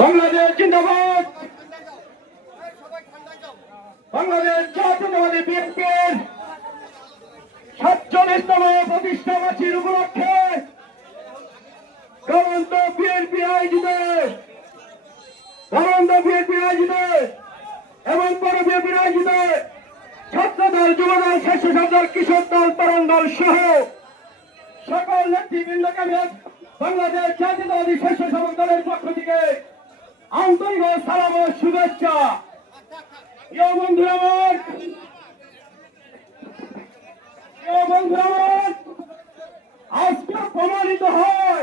বাংলাদেশ জিন্দাবাদ। বাংলাদেশ জাতীয়তাবাদী বিএনপির সাতচল্লিশতম প্রতিষ্ঠাবাসীর উপলক্ষে গণন্ত বিএনপি আয়োজিত গণন্ত বিএনপি আয়োজিত এবং বড় বিএনপির আয়োজিত ছাত্রদল, যুবদল স্বেচ্ছাসেবক কৃষক দল, তরুণ দল সহ সকল নেতৃবৃন্দকে বাংলাদেশ জাতীয়তাবাদী স্বেচ্ছাসেবক দলের পক্ষ থেকে আন্তরিক সালাম ও শুভেচ্ছা। প্রিয় আজকে প্রমাণিত হয়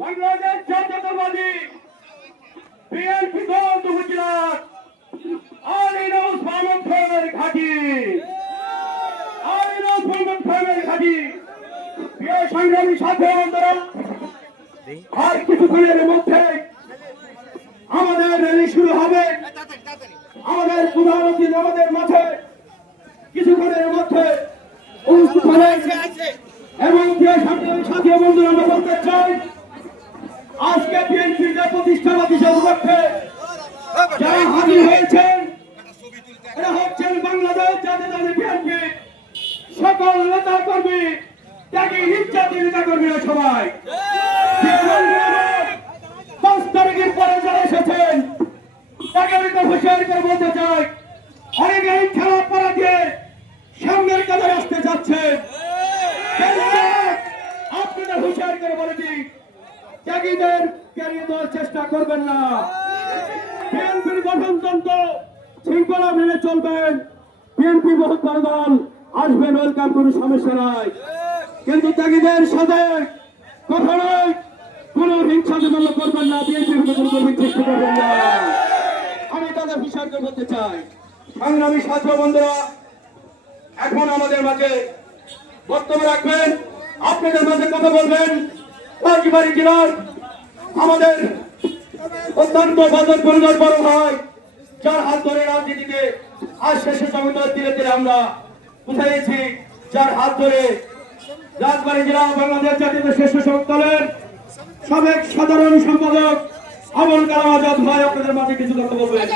বাংলাদেশ জাতীয়তাবাদী বিএনপি দল গুজরাট আলিনাউস মোহাম্মদ খানের ঘাঁটি। আলিনাউস মোহাম্মদ খানের ঘাঁটি। প্রিয় সংগ্রামী সাথে বন্ধুরা, আর কিছুক্ষণের মধ্যে আমাদের র্যালি শুরু হবে। আমাদের প্রধানমন্ত্রী আমাদের মাঝে কিছুক্ষণের মধ্যে এবং বন্ধুরা, আমরা বলতে চাই, আজকে বিএনপির যে প্রতিষ্ঠাবাদী যারা হাজির হয়েছেন, এরা হচ্ছেন বাংলাদেশ জাতীয় বিএনপি। সকল নেতা কর্মী ত্যাগী নেতা কর্মীরা সবাই। তাকে আমি তো হুঁশিয়ারি করে বলতে চাই, অনেকে এই খেলা পড়া দিয়ে সামনের কাজে আসতে যাচ্ছেন আপনাদের হুঁশিয়ারি করে বলে দিই ত্যাগীদের ক্যারিয়ে দেওয়ার চেষ্টা করবেন না। বিএনপির গঠনতন্ত্র শৃঙ্খলা মেনে চলবেন বিএনপি বহুত বড় দল আসবেন ওয়েলকাম কোনো সমস্যা নাই। কিন্তু ত্যাগীদের সাথে কখনোই কোনো হিংসা জন্য করবেন না, বিএনপির করবেন না। বিচার করতে চাই। সংগ্রামী ছাত্র বন্ধুরা, এখন আমাদের মাঝে বক্তব্য রাখবেন। আপনাদের মাঝে কথা বলবেন রাজবাড়ি জেলার আমাদের অত্যন্ত পরিবার বড় যার হাত ধরে রাজনীতিতে আজ শেষে ধীরে আমরা উঠাইছি, যার হাত ধরে রাজবাড়ি জেলা বাংলাদেশ জাতীয় শ্রেষ্ঠ সাবেক সাধারণ সম্পাদক আমল কালাম আজাদ ভাই আপনাদের মাঝে কিছু কথা বলবেন